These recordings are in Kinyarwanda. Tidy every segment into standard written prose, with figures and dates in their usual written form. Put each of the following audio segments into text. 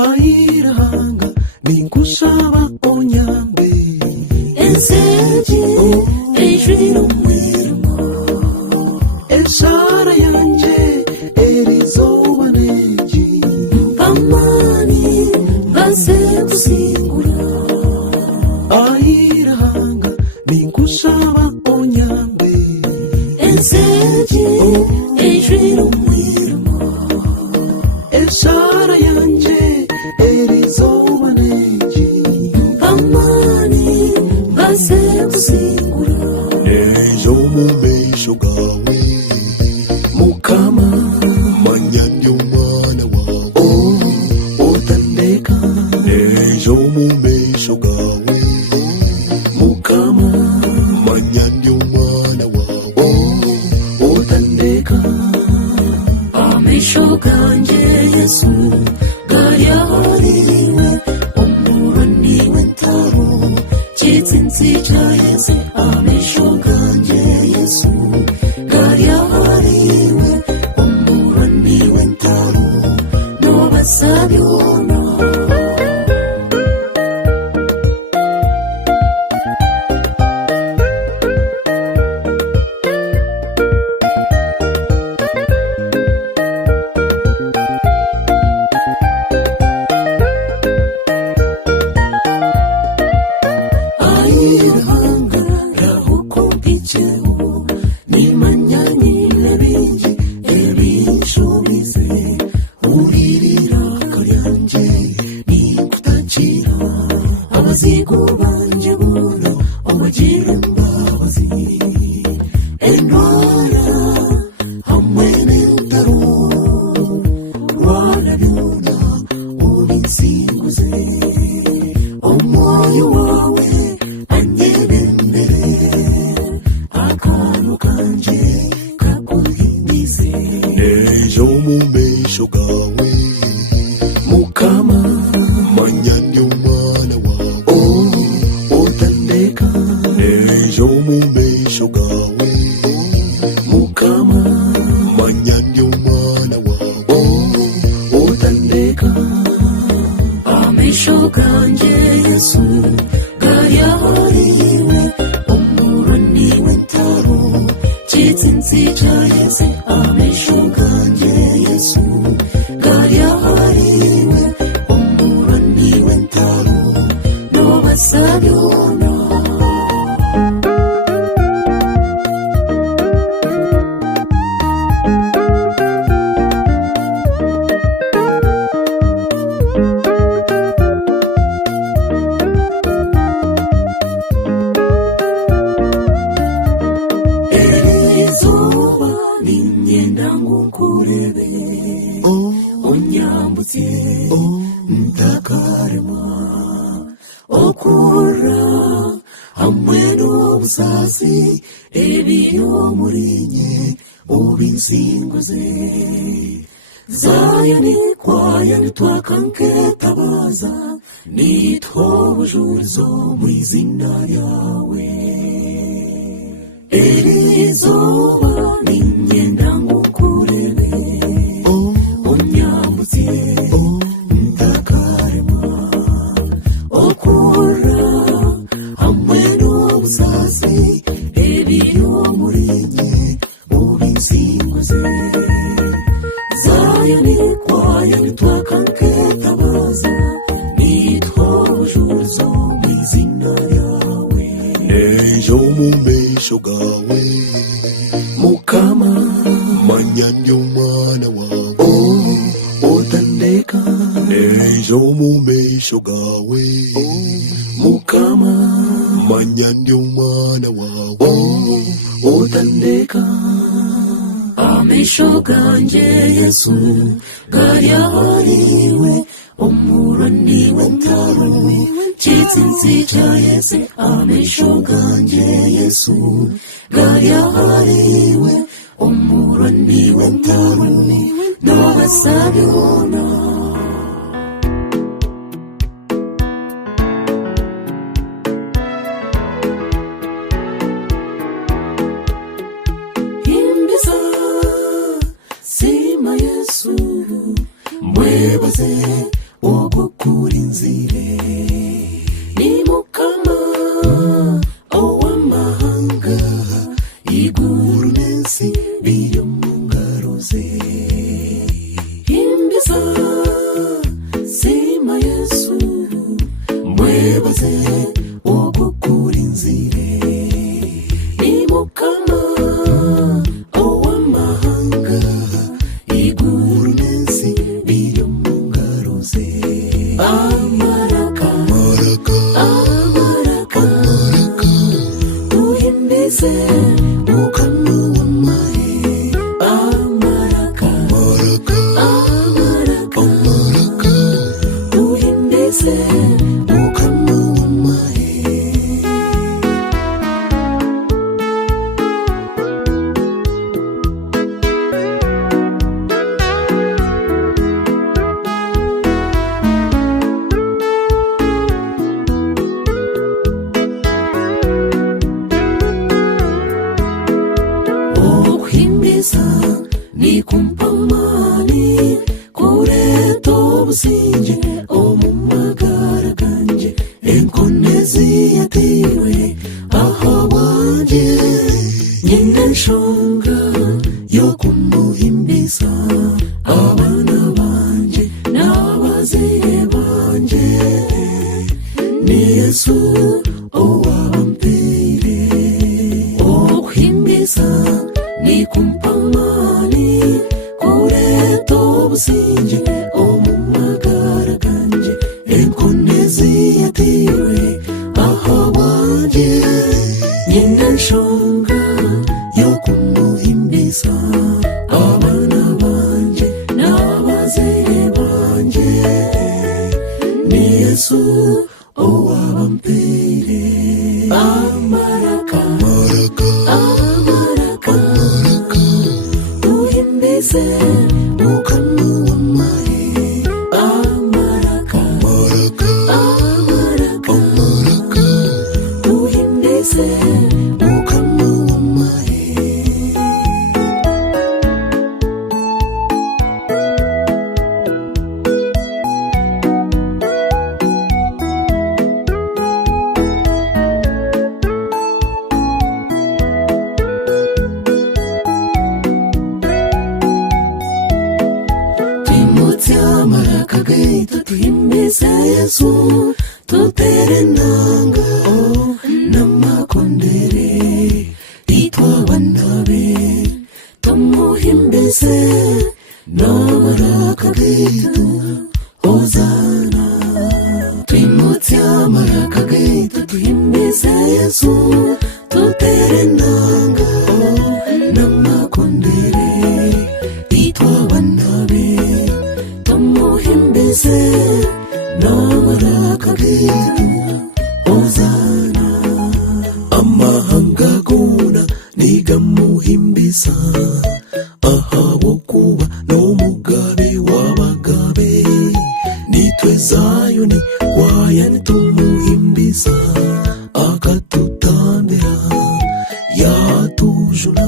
Airanga ninkusaba onyambe enseje ejwira umwirimo eshara yanje erizoba neji amani baze gusingura Airanga ninkusaba onyambe enseje ejwira umwirimo eshara yanje erizoba neji amani baze gusingura ejo mu meisho gawe mukama manyanya umwana wawe otandeka ejo mu meisho gawe mukama manyanya umwana wawe otandeka amisho ganje Yesu gari ahoriwe umurani w'entaro kitsinzi ca Yesu amisho ganje Yesu gari ahoriwe umurani w'entaro no basabyona ejo mu meisho gawe mukama manyanya umwana wawe otandeka ejo mu meisho gawe mukama manyanya umwana wawe otandeka amisho ganje Yesu gari ahoriwe umurani w'entaro kitsinzi ca Yesu amisho ganje Yesu gari ahoriwe umurani w'entaro no basabyona onyambutse ndakarema okura hamwe n'obusasi ebyo murinye obinsinguze Zayoni kwayani twakanketabaza nitho bujurizo mu izina ryawe erizoba n'imyenda ngukurebe onyambutse ndakarema okura hamwe n'obusasi ebyo murinye obinsinguze Zayoni kwayani twakanketabaza nitho bujurizo mu izina ryawe ejo mu meisho gawe mukama manyanya umwana wawe otandeka ejo mu meisho gawe mukama manyanya umwana wawe otandeka amisho ganje Yesu gari ahoriwe umurani w'entaro kitsinzi ca Yesu amisho ganje Yesu gari ahoriwe umurani w'entaro no urasabiona. Himbiza sima Yesu mwebaze ogukurinzire ni mukama ow'amahanga iguru n'ensi biri mu ngaro ze. Himbiza sima Yesu mwebaze ogukurinzire ni mukama ow'amahanga iguru n'ensi biri mu ngaro ze. Amaraka amaraka amaraka uhimbize mukama w'amahe. Amaraka amaraka amaraka amaraka uhimbize mukama w'amahe. Okuhimbiza ni kumpamani kureta obusinge omu magara ganje. Enkonezi yatewe aha bwanje nyine enshonga y'okumuhimbiza abana banje n'abazeye banje. Ni Yesu owampeire okuhimbiza ni kumpamani kureta obusinge omu magara ganje. Enkonezi yatewe aha bwanje nyine enshonga y'okumuhimbiza abana banje n'abazeye banje. Ni Yesu owabampeire amaraka amaraka amaraka amaraka uhimbize mukama w'amahe. Amaraka amaraka amaraka amaraka uhimbize mukama w'amahe. Amaraka gaito tuhimbize Yesu tutere nanga n'amakondere itwabana be tumuhimbize n'amaraka gaito hozana. Twimutse amaraka gaito tuhimbize Yesu tutere nanga n'amakondere itwabana be tumuhimbize n'amaraka gaito hozana. Amahanga gona nigamuhimbiza ahabokuba n'omugabe w'abagabe. Nitwe Zayoni waya nitumuhimbiza akatutambira yatujuna.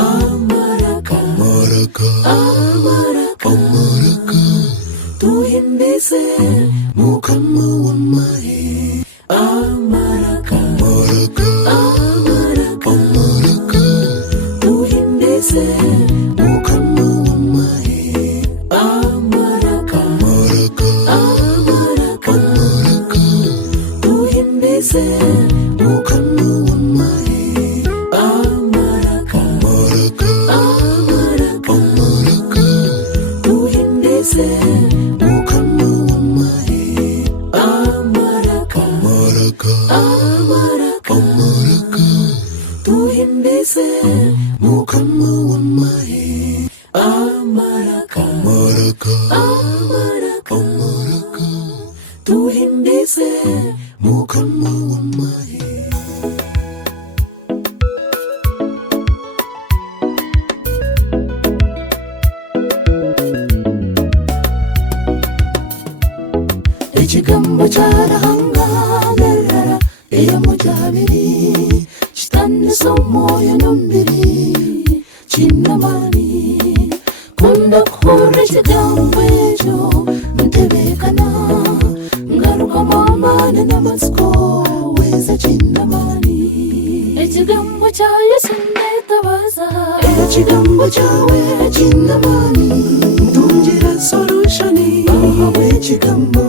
Amaraka amaraka amaraka amaraka tuhimbize mukama w'amahe. Amaraka amaraka amaraka amaraka tuhimbize mukama w'amahe. Amaraka amaraka amaraka amaraka tuhimbize mukama w'amahe. Amaraka amaraka amaraka amaraka tuhimbize mukama w'amahe. Amaraka amaraka amaraka amaraka tuhimbize mukama w'amahe. Amaraka amaraka amaraka amaraka tuhimbize mukama w'amahe. ikigambo cyarahangarara iyo mujabiri kitane somoyo numbiri kinamani kunda kure ikigambo ejo ntebekana ngaruka mamane n'amatsiko weza kinamani ikigambo cya Yesu netabaza ikigambo cyawe kinamani ndungira solution ahawe ikigambo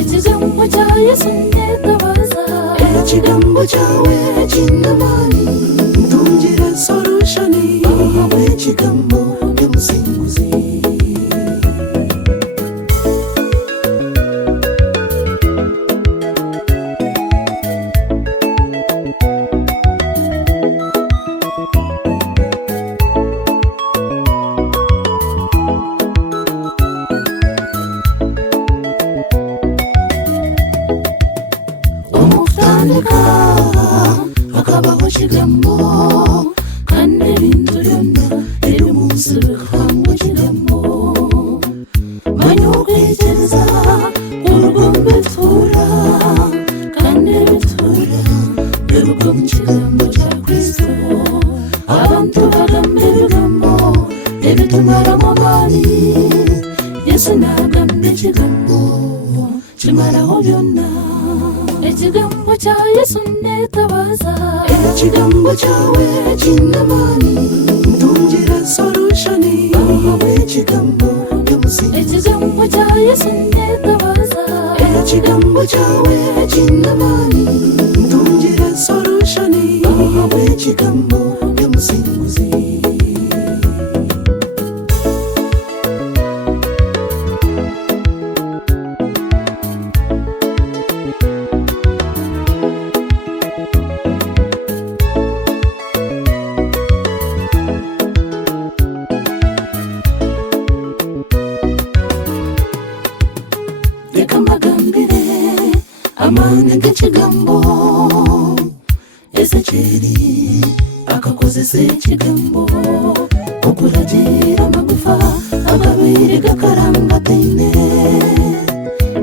ikigambo cya Yesu netabaza ikigambo cyawe kinamani ndungira solution ahawe ikigambo y'umusinguzi akabaho ikigambo kandi bindurana iri munsi bihango ikigambo manyo kwitegereza urugo mbitura kandi bitura biruka mu kigambo cya Kristo abantu bagambira ibigambo ibitumara amabari Yesu nagambye ikigambo kimaraho byonna ikigambo cya Yesu netabaza ikigambo cyawe kinamani ndungira solution ahawe ikigambo y'umusingi ikigambo cya Yesu netabaza ikigambo cyawe kinamani ndungira solution ahawe ikigambo y'umusinguzi amane g'ikigambo Ezekeri akakozesa ikigambo okuragira amagufa agabiri gakarangatine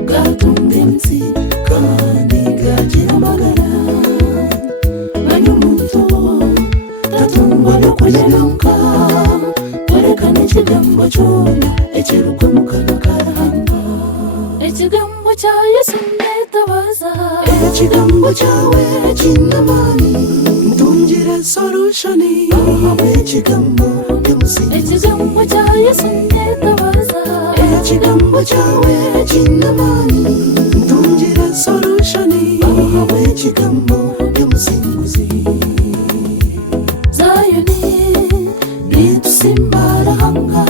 gatunga imitsi kandi gagira amagara banyumuntu tatungwa no kuyenuka werekana ikigambo cyona ekiruka mu kanwa karahanga ikigambo cya Yesu netabaza ikigambo cyawe kinamani ndungira solution ahawe ikigambo y'umusingi ikigambo cya Yesu netabaza ikigambo cyawe kinamani ndungira solution ahawe ikigambo y'umusinguzi Zayoni nitusimbara hanga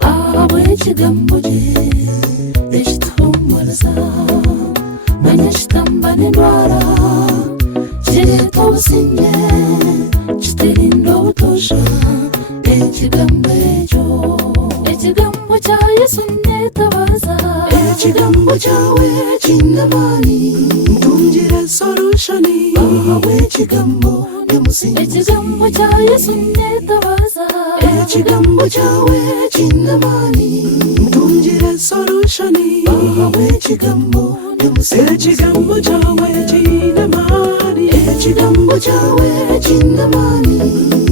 ahawe ikigambo cye ekituhumuriza manyashitamba n'indwara kireta obusinge kiteerinda obutosha ekigambo ekyo ikigambo cya Yesu netabaza ikigambo cyawe kinamani ndungira solution ahawe ikigambo y'umusingi ikigambo cya Yesu netabaza ikigambo cyawe kinamani ndungira solution ahawe ikigambo y'umusingi ikigambo cyawe kinamani ikigambo cyawe kinamani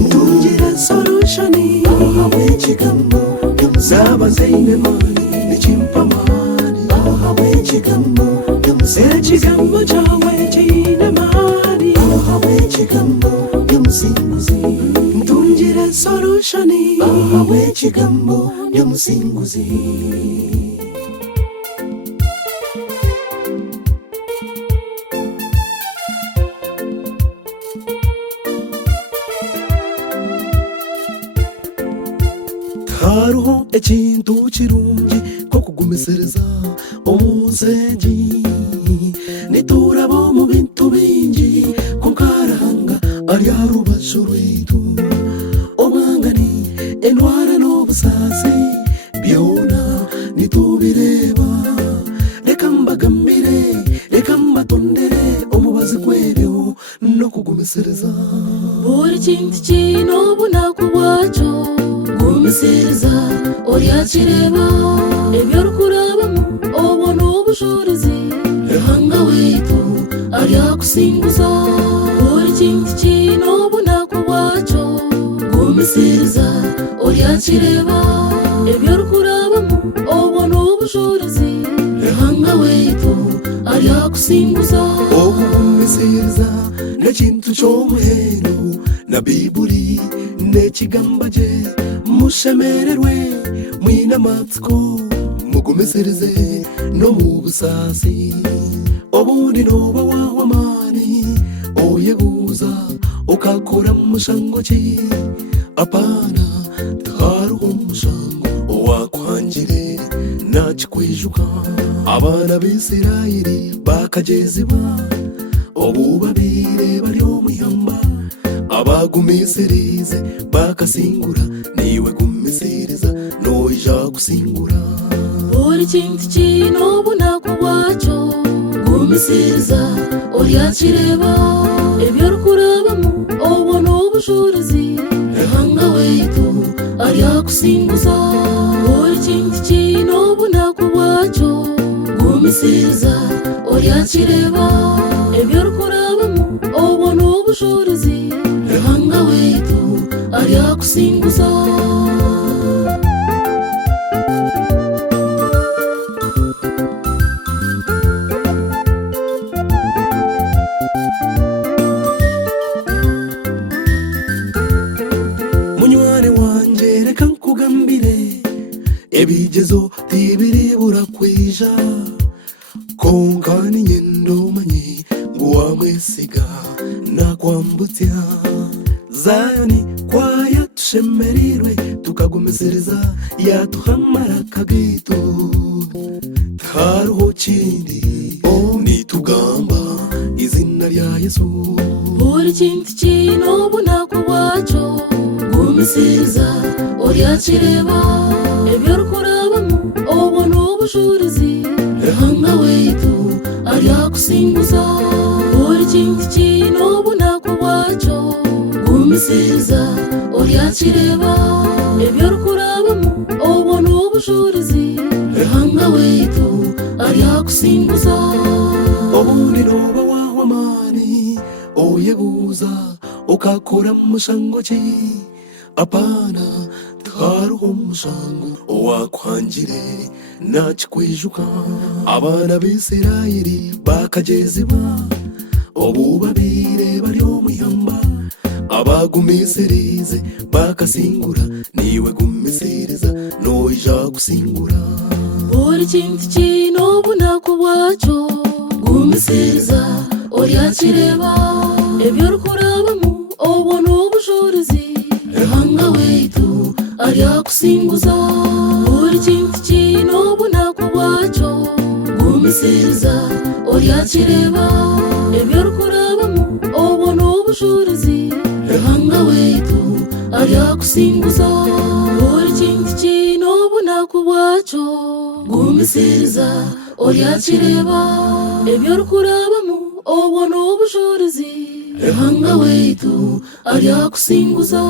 ndungira solution ahawe ikigambo y'umusingi zainemani nikimpamani ahawe ikigambo y'umusingi ikigambo cyawe kinamani ahawe ikigambo y'umusinguzi ndungira solution ahawe ikigambo y'umusinguzi hariho ekintu kirungi ko kugumisereza omuzengi nituraba mu bintu bingi ko nkarahanga ari arubasho rwitu omwangani endwara n'obusaasi byona nitubireba reka mbagambire reka mbatondere omubazi gw'ebyo no kugumisereza buri kintu kino obunaku bwakyo gumisereza oryakireba ebyo rukurabamu obona ubushobozi ehanga wetu aryakusinguza buri kintu kinobona kubwaco gumisiriza uryakireba ebyo rukurabamo obona ubushobozi ehanga wetu aryakusinguza okugumisiriza n'ekintu ky'omuhendo na bibuli n'ekigamba gye mushemererwe mwine amatsiko mugumisirize no mu busaasi obundi noba wawa amaani oyebuuza okakora mu mushango ki apana tihariho omushango owakwangire nakikwijuka abaana b'Isirayiri bakagezibwa obu babiire bari omwihamba abagumisirize bakasingura niwe gumisiriza noija kusingura buri kintu kinobona kubwaco gumisiriza uryakireba ebyo rukurabamo obona ubushobozi ehanga wetu aryakusinguza buri kintu kinobona kubwaco gumisiriza uryakireba ebyo rukurabamo obona ubushobozi ehanga wetu aryakusinguza munywane wanje reka nkugambire ebigezo tibiribura kwija konkani nyendo manyi nguwamwesiga nakwambutya Zayoni kwaya tushemerirwe tukagumisiriza yatuhamara kagitu hariho kindi nitugamba izina rya Yesu buri kintu kinobona kubwaco gumisiriza uryakireba ebyo rukurabamo obona ubushobozi ehanga wetu aryakusinguza buri kintu kinobona kubwaco gumisiriza uryakireba ebyo rukurabamo obona ubushobozi ehanga wetu aryakusinguza obundi noba wawa amaani oyebuuza okakora mu mushango ki apana tihariho omushango owakwangire nakikwijuka abaana b'Isirayiri bakagezibwa obu babiire bari omwihamba abagumisirize bakasingura niwe gumisiriza noija kusingura buri kintu kinobona kubwaco gumisiriza uryakireba ebyo rukurabamo obona ubushobozi ehanga wetu aryakusinguza buri kintu kinobona kubwaco gumisiriza uryakireba ebyo rukurabamo obona ubushobozi ehanga wetu aryakusinguza buri kintu kinobona kubwaco gumisiriza uryakireba ebyo rukurabamo obona ubushobozi ehanga wetu aryakusinguza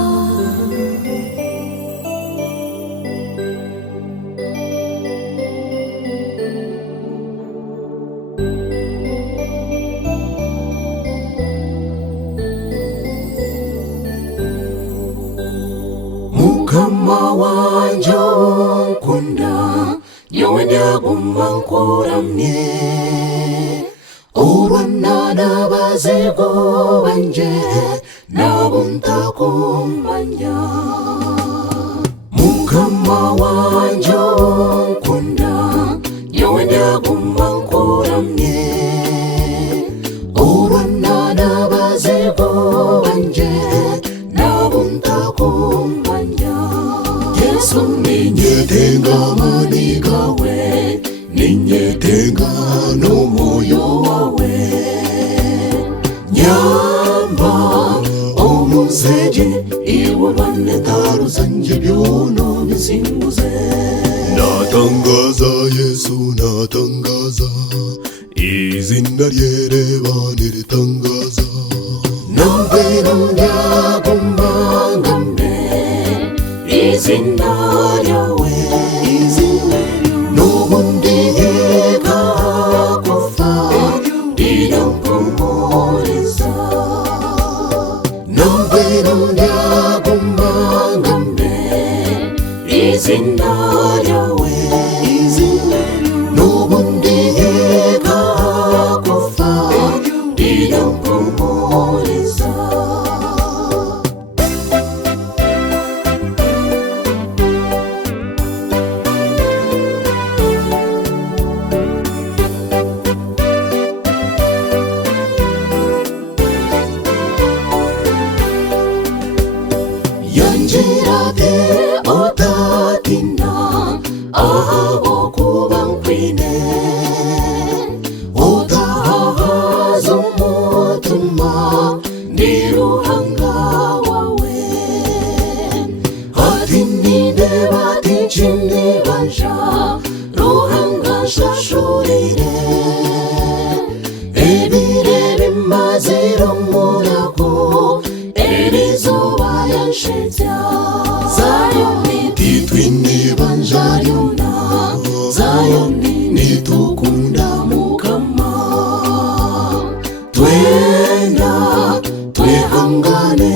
Mukama wanje nkunda nyowe ndaguma nkuramye urwana n'abazigo banje nabo ntakumanya Mukama wanje nkunda nyowe ndaguma nkuramye urwana n'abazigo banje nabo ntakumanya Yesu ninyetenga manigawe ninyetenga n'umwoyo wawe nyamba omuzeje iwe banetaru zanje byono bisimbuze natangaza Yesu natangaza izina ryereba niritangaza nambe nunyagumangambe izina ryawe n'ubundi izina ryawe n'ubundi yekakufa rirampumuriza. yanjirate otatina ahabo kubankwine otahaza umutima ndiruhanga wawe ati nindeba chini banja ruhanga shashurire ebirebe maziro murago erizuba yanshitya Zayoni titwine banjariyona Zayoni nitukunda mukama twenda twehangane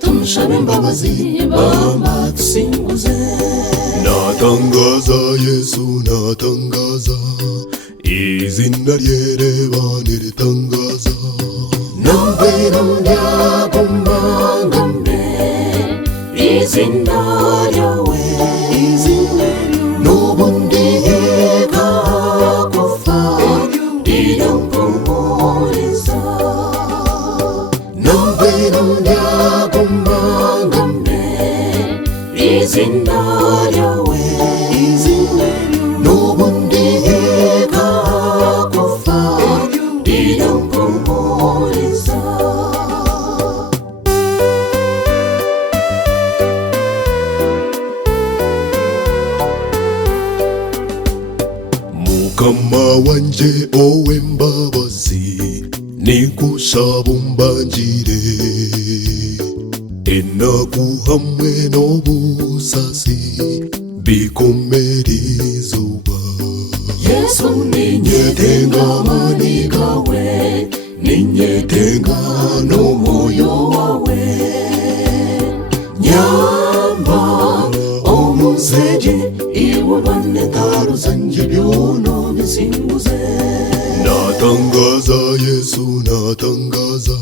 tumushabe imbabazi bamba tusinguze. natangaza Yesu natangaza izina ryereba niritangaza namvira ndyagumangambe izina ryawe n'ubundi yekakufa rirampumuriza. namvira ndyagumangambe izina ryawe n'ubundi yekakufa rirampumuriza. mukama wanje owe mbabazi nikushaba umbangire enaku hamwe n'obusasi bikomera izuba Yesu ninyetenga amani gawe ninyetenga n'umwoyo wawe nyamba omuzeje iwubane taro zanje byuno bisinguze. natangaza Yesu natangaza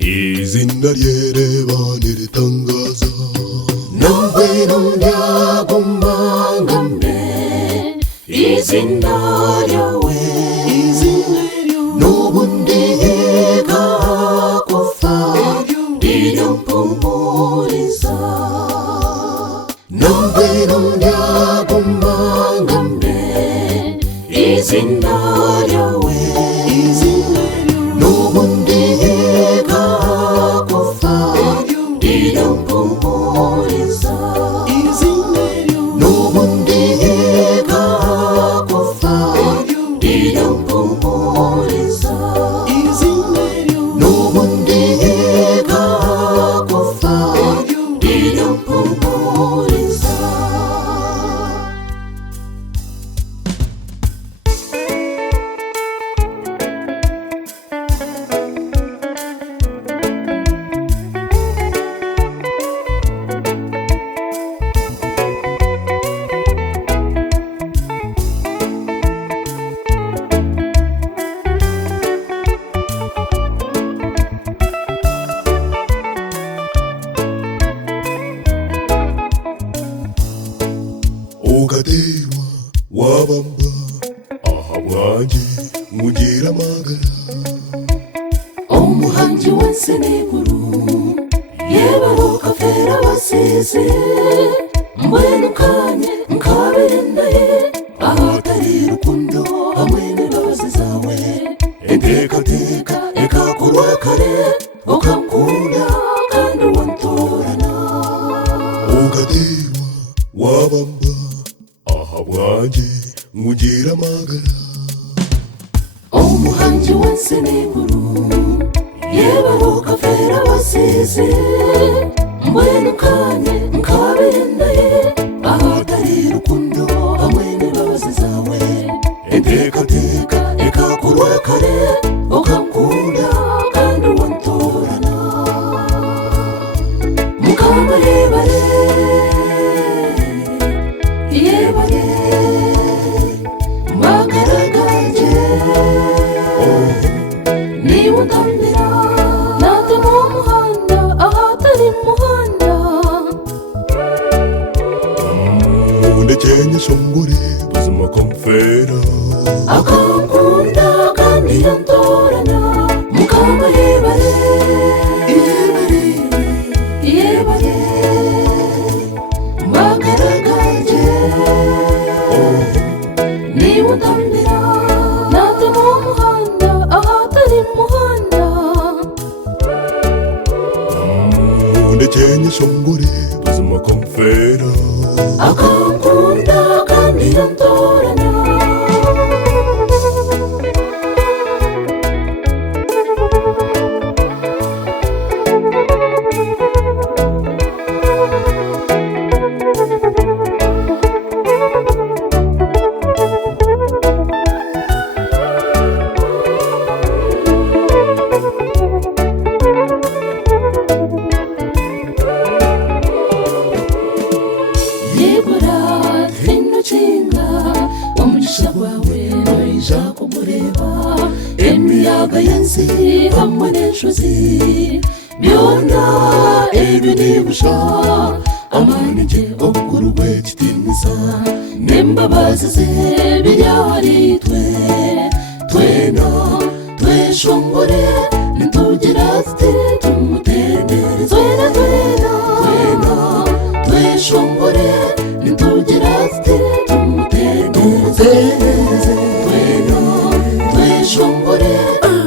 izina ryereba niritangaza namvira ndyagumangambe izina ryawe n'ubundi yekakufa rirampumuriza. namvira ndyagumangambe izina ryawe n'ubundi yekakufa rirampumuriza. n'ubundi yekakufa rirampumuriza. n'ubundi yekakufa rirampumuriza. ugaterwa wabamba aha bwanjye nkugira amagara umuhanji wese n'iguru yebaruka fera basize mbwenukanye nkabirinaye ahatari rukundo hamwe n'imbabazi zawe entekateka ekakurwa kare ukamkunda kandi wantorana ugaterwa wabamba aha bwanjye nkugira amagara umuhanji wese n'iguru yebaruka fera basize mbwenukanye nkabirinaye ahatari rukundo hamwe n'imbabazi zawe entekateka ekakurwa kare ukamkunda kandi wantorana mukama yebare mundekenya shongore buzima komfera akankunda kandi yantorana mukama yebare yebare yebare magara ganje niba undambira nanjye mu muhanda ahatari muhanda mundekenya shongore buzima komfera akankunda kandi yantorana emiyaga yensi hamwe n'inshuzi byona ibyo nibusha amanike obukuru bw'ekitiniza n'embabazi ze biryari twena tweshongore nitugira tuti tumutendereze twena tweshongore nitugira tuti tumutendereze shongore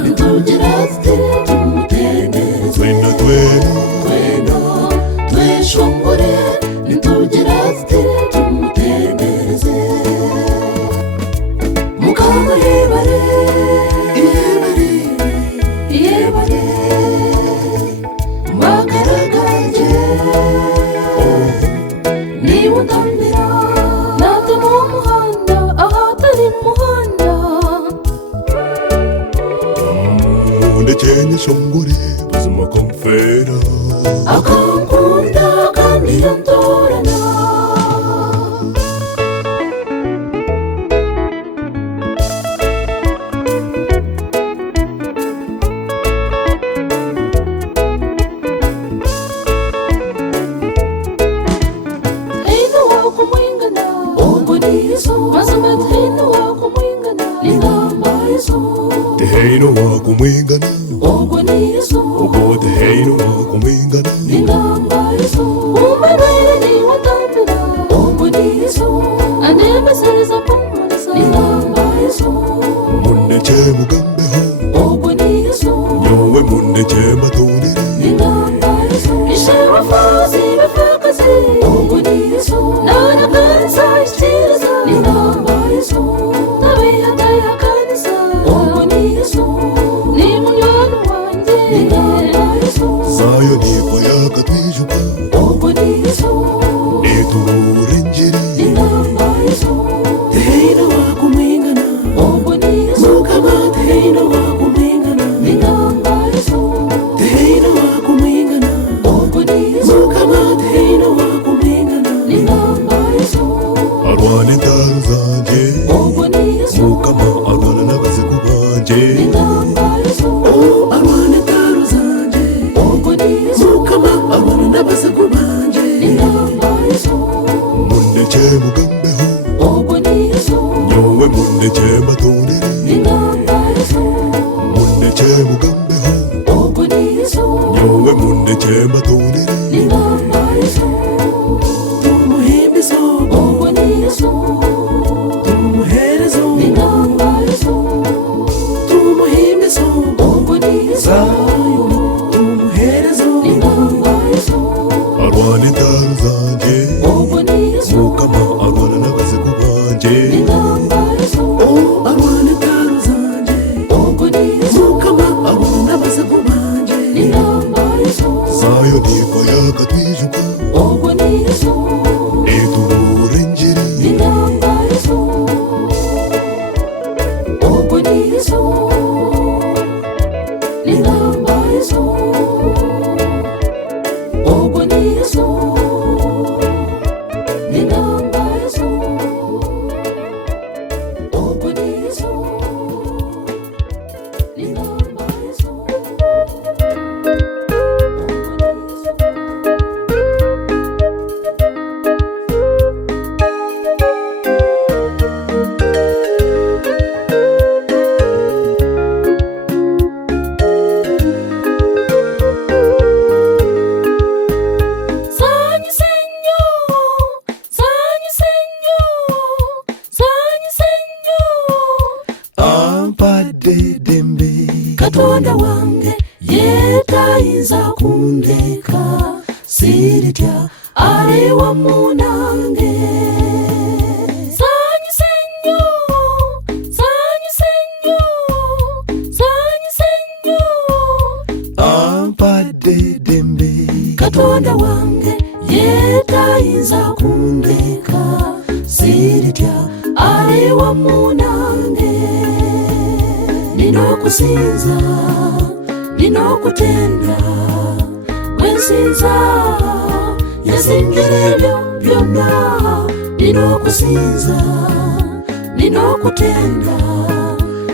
nitugira tuti tumutendereze twena tweshongore nitugira tuti tumutendereze mukama yebare yebare yebare magara ganje niba undambira nanjye mu muhanda ahatari muhanda mundekenya shongore buzima komfera akankunda kandi yantorana hino wako mwingana ubwo nizo mazima hino wako mwingana ingamba izo teheino wakumwingana ubwo nizo ubwo teheino wakumwingana ingamba izo umanwere niwe ndambira ubwo nizo anemesereza kumurisa ingamba izo mundeke mugambeho ubwo nizo nyowe mundeke matonere ingamba izo ishewe fazi befakazi ubwo nizo nana kanisa ishtiriza ingamba izo nabihadaya kanisa ubwo nizo ni munywana wanjye ingamba izo zayo nipo yakatwijuka ubwo nizo niturure njiri ingamba izo Teheino wakumwingana ubwo nizo mukama teheino wakumwingana ingamba izo teheino wakumwingana ubwo nizo mukama teheino wakumwingana ingamba izo arwana entaro zanje ubwo nizo mukama arwana n'abazigu banje ingamba izo arwana entaro zanje ubwo nizo mukama arwana n'abasaku banje ingamba izo mundeke mugambeho ubwo nizo nyowe mundeke matonere ingamba izo mundeke mugambeho ubwo nizo nyowe mundeke matonere ingamba izo tumuhimbizo ubwo nizo tumuherezo ingamba izo tumuhimbizo ubwo nizo zayo tumuherezo ingamba izo arwana entaro zanje ubwo nizo mukama arwana n'abazigu banje ingamba izo arwana ampadde dembe katonda wange yetayinza kundeka siritya ali wamu nange sanyuse nnyo sanyuse nnyo sanyuse nnyo ampadde dembe katonda wange yetayinza kundeka siritya ali wamu nange nina okusinza nina okutenda bwensinza yasingira ebyo byonna nina okusinza nina okutenda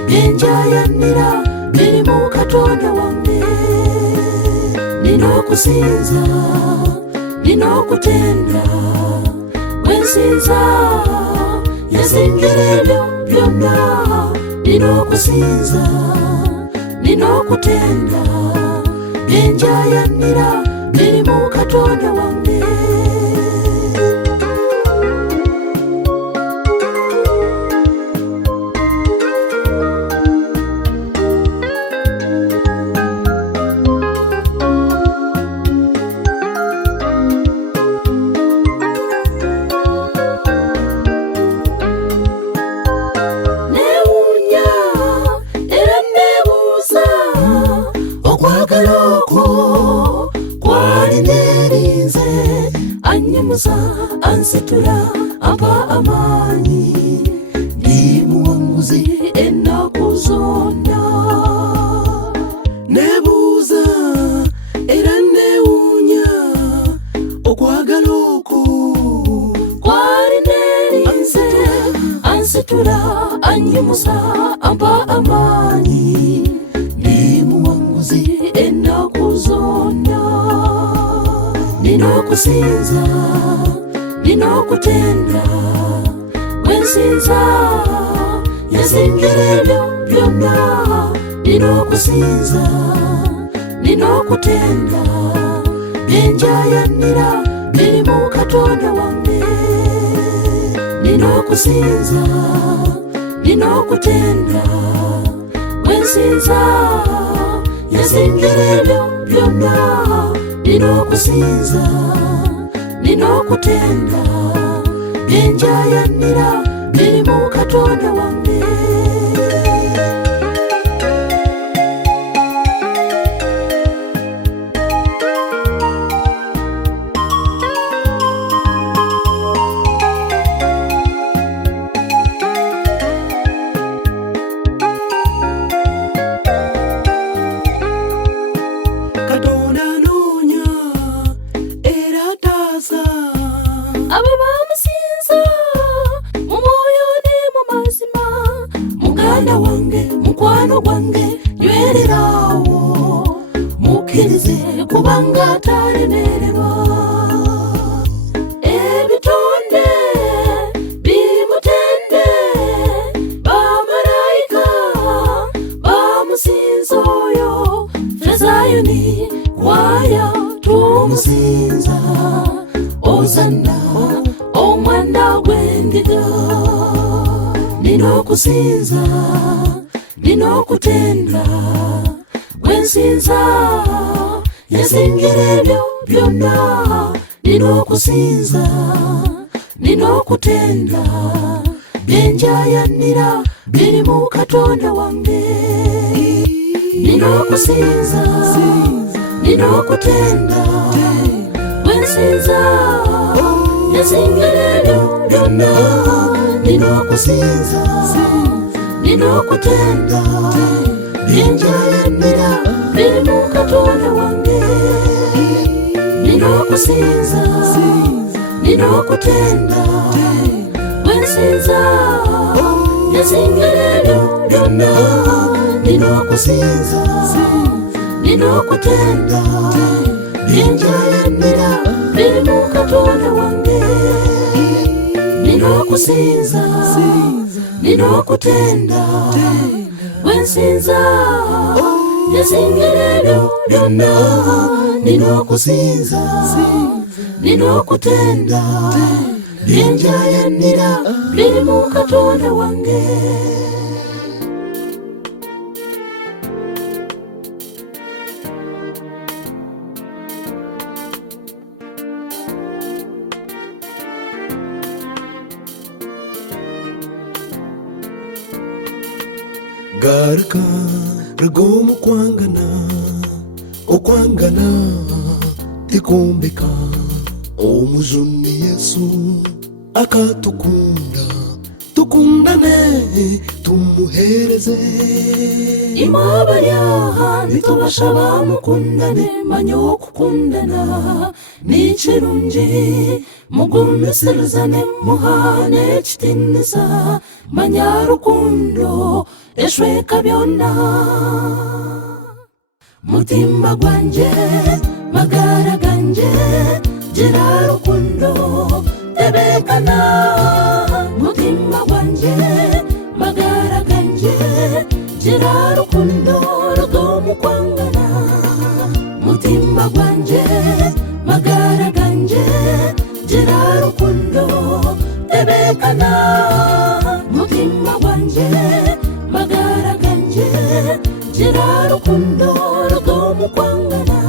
byenjayanira biri mu katonda wange nina okusinza nina okutenda bwensinza yasingira ebyo byonna nina okusinza nina okutenda byenjayanira biri mu katonda wange ansitula ampa amaanyi ndi muwanguzi ennaku zonna nebuuza era newuunya okwagala okwo kwali neerinze ansitula annyimusa ampa amaanyi ndi muwanguzi ennaku zonna nina okusinza nina okutenda bwensinza yasingira ebyo byonna nina okusinza nina okutenda byenjayanira biri mu katonda wange nina okusinza nina okutenda bwensinza yasingira ebyo byonna nina okusinza nina okutenda byenjayanira biri mu katonda wange katonda noonya era taasa abo bamusinza mu mwoyo ne mu mazima muganda wange mukwano gwange nywererawo mukkirize kubanga talemererwa ebitonde bimutende bamalayika bamusinza oyo fezayoni kwaya tumusinza ozanna omwana gw'endiga nina okusinza nina okutenda bwensinza yasingira ebyo byonna nina okusinza nina okutenda byenjayanira biri mu katonda wange nina okusinza nina okutenda bwensinza yasingira ebyo byonna nina okusinza nina okutenda byenjayanira biri mu katonda wange nina okusinza nina okutenda bwensinza yasingira ebyo byonna nina okusinza nina okutenda byenjayanira biri mu katonda wange nina okusinza nina okutenda bwensinza yasingira ebyo byonna nina okusinza nina okutenda byenjayanira biri mu katonda wange garuka rugumu okwangana tikumbika omuzuni Yesu akatukunda tukundane tumuhereze imabaryaha nitubasha bamukundane manyo kukundana n'ikirungi mugumisilizane muhane kitinisa manyarukundo eshweka byonna mutima gwanje magara ganje gira rukundo tebekana mutima gwanje magara ganje gira rukundo rugomu kwangana mutima gwanje magara ganje gira rukundo tebekana mutima gwanje magara ganje gira rukundo rugomu kwangana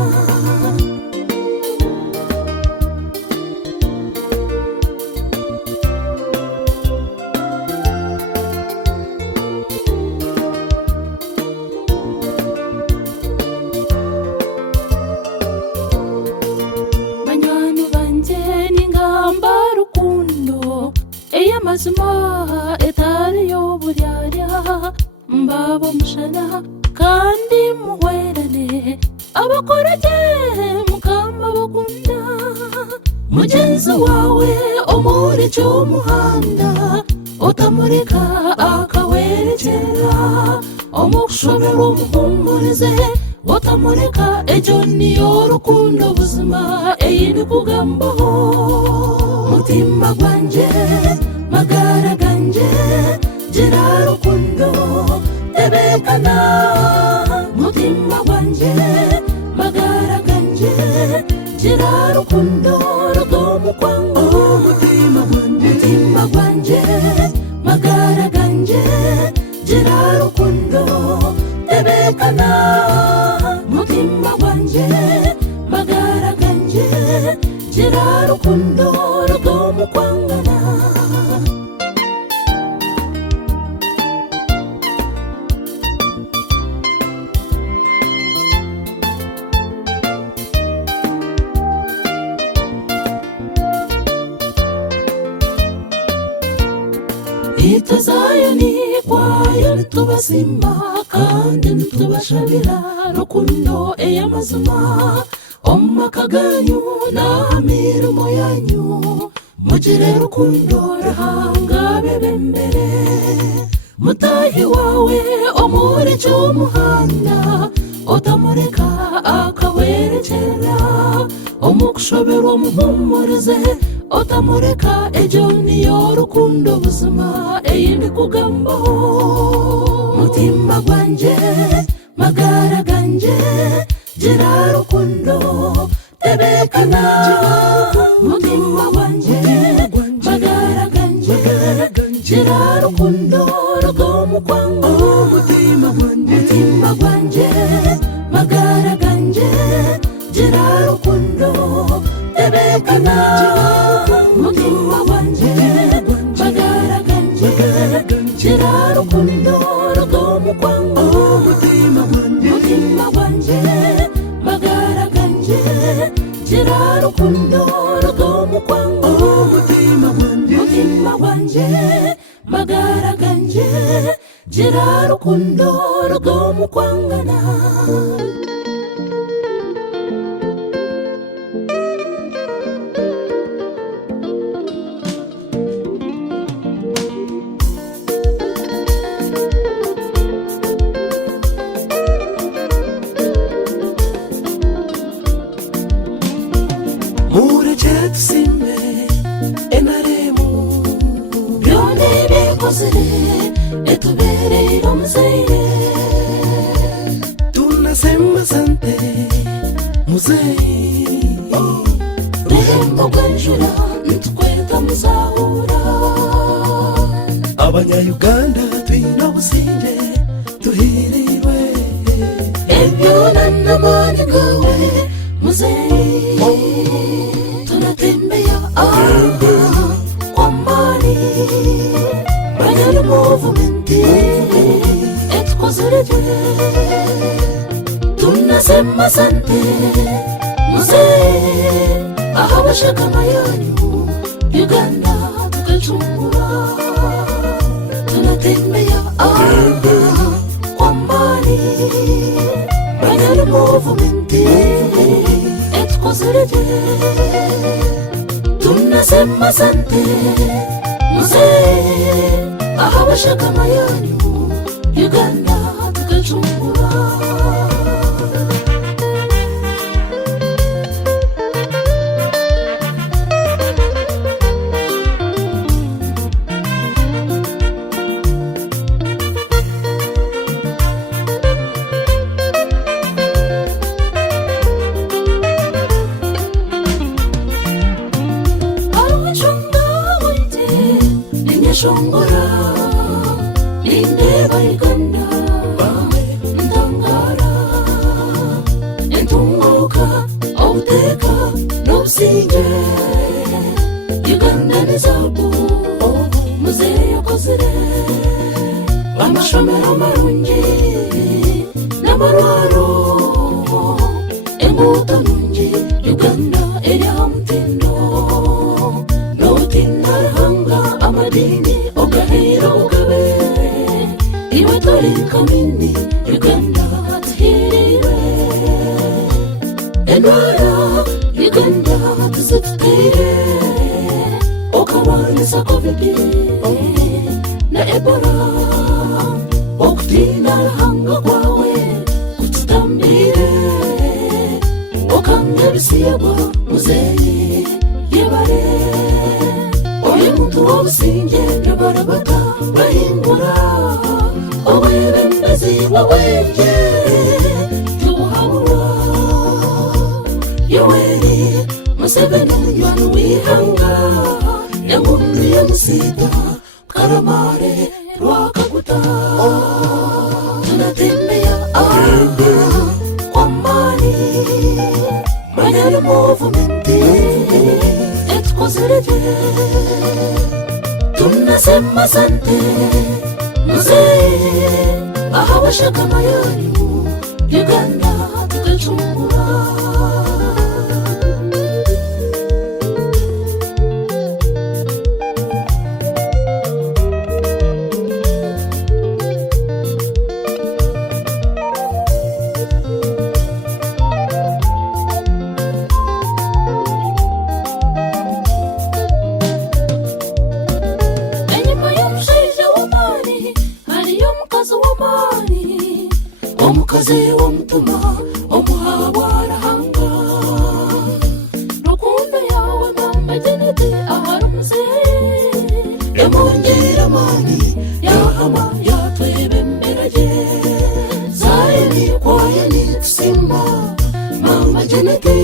mazima etari yoburyarya mbabo mushana kandi muhwerane abakorage mukama bakunda mugenzi wawe omuri cy'umuhanda utamurika akawerekera omukushobera umuhumurize utamurika ejo niyo rukundo buzima eyindi kugambaho mutima gwanje magara ganje gira rukundo tebekana mutima gwanje magara ganje gira rukundo rugomu kwangu mutima gwanje magara ganje gira rukundo tebekana mutima gwanje magara ganje gira rukundo rugomu kwangana itazayoni kwayo nitubasima kandi nitubashabira rukundo ey'amazima omumaka ganyu n'amirimo yanyu mugire rukundo rahanga bebembere mutahi wawe omuri cy'umuhanda utamureka akawerekera omukushobera omuhumurize utamureka ejo niyo rukundo buzima eyindi kugambaho mutima gwanje magara ganje gira rukundo tebekana mutima gwanje magara ganje gira rukundo rugomu kwangu mutima gwanje magara ganje gira rukundo tebekana mutima gwanje magara ganje gira rukundo rugomu kwangu mutima gwanje magara ganje gira rukundo rugomu kwangu mutima gwanje magara ganje gira rukundo rugomu kwangana murechetusime enaremu byone bikozere etubereye omuzeire tunasema sante muzei ruhembo rw'enjura nitukweta muzahura abanyayuganda twina obusinge tuhiriwe ebyo n'amani gawe muzeyi tunatembea kwa mbali banyali movementi etikozereje tunasema asante mzee ahawashakama yanyu Uganda tukachungua tunatembea kwa amani Banyana movement etikozereje tunasema asante mzee ahawashakama yanyu Uganda tukachungua shongora indeba Uganda ndangara entunguka auteka n'obusinge Uganda nizabu muzeye yakozere amashomero marungi n'amarwaro embuto nungi Uganda eri hamutindo n'obutinarahanga amadini ogahera ugabe iwe turi kamini Uganda tuhiriwe endwara Uganda tuzitutere okawanisa COVID na Ebola okutinarahanga kwawe kututambire okangabisiyagwa muzeyi yebare oyo muntu w'obusinge n'abarabata bahingura obwebembezi bw'obwenge tubuhabura Yoweri Museveni munywani w'ihanga engundu y'omusita karamare rwakaguta tunatembea kwa amani Banyana movement etikozereje tunasema asante mzee ahawashakama yanyu Uganda tukachungua omukazi w'omutuma omuhabwarahanga rukundo yawe mama Jenete ahari muzee yamwongera amani yahama yatwebemberaje zayeni kwayeni tusimba mama Jenete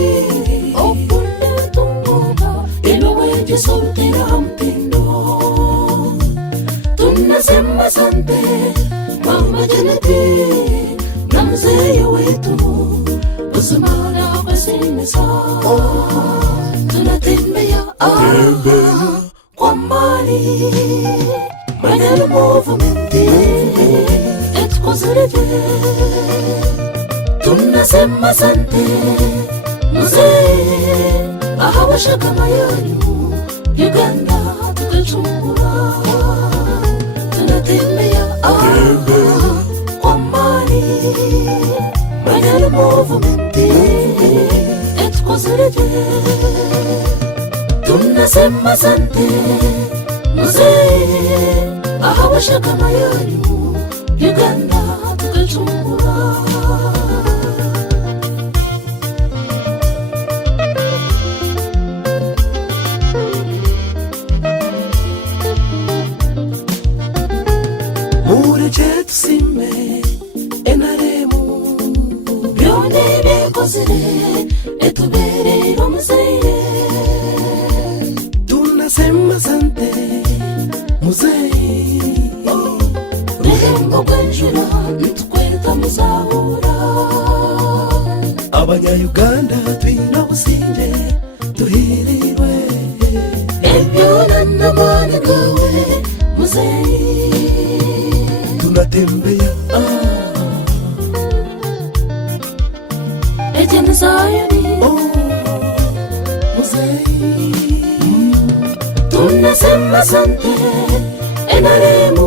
okunde tumuga ilowejeso rutera hamtindo tunasema asante mama Jenete mzee wetu uzimana basimisa tunatembea kwa amani Banyana movement etikozereje tunasema asante mzee ahawashakama yanyu Uganda tukachungua tunatembea kwa amani Banyana movement etikozereje tunasema asante mzee ahawashakama yanyu Uganda tukachungua mureje tusime enaremu byone bekozere etuberera omuzeye tunasema asante muzee ruhembo rw'enjura nitukweta muzahura abanya-Uganda twina obusinge tuhiriwe ebyona n'amani gawe muzeyi tunatembea tunasema asante NRM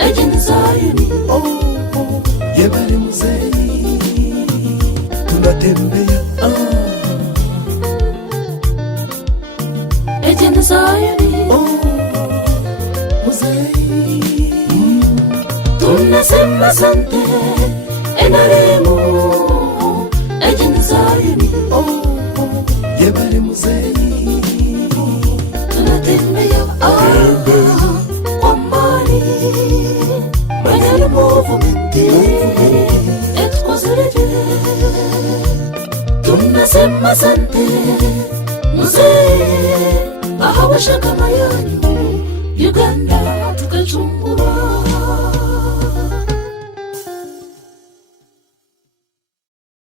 Agent Zayuni. Yebale mzee, tunatembea Agent Zayuni. mzee, tunasema asante NRM Agent Zayuni. yebale mzee, tunatembea kwa amani kwenye movement etkozerete. Tunasema asante mzee, ahawashaka mayanyu Uganda tukachungura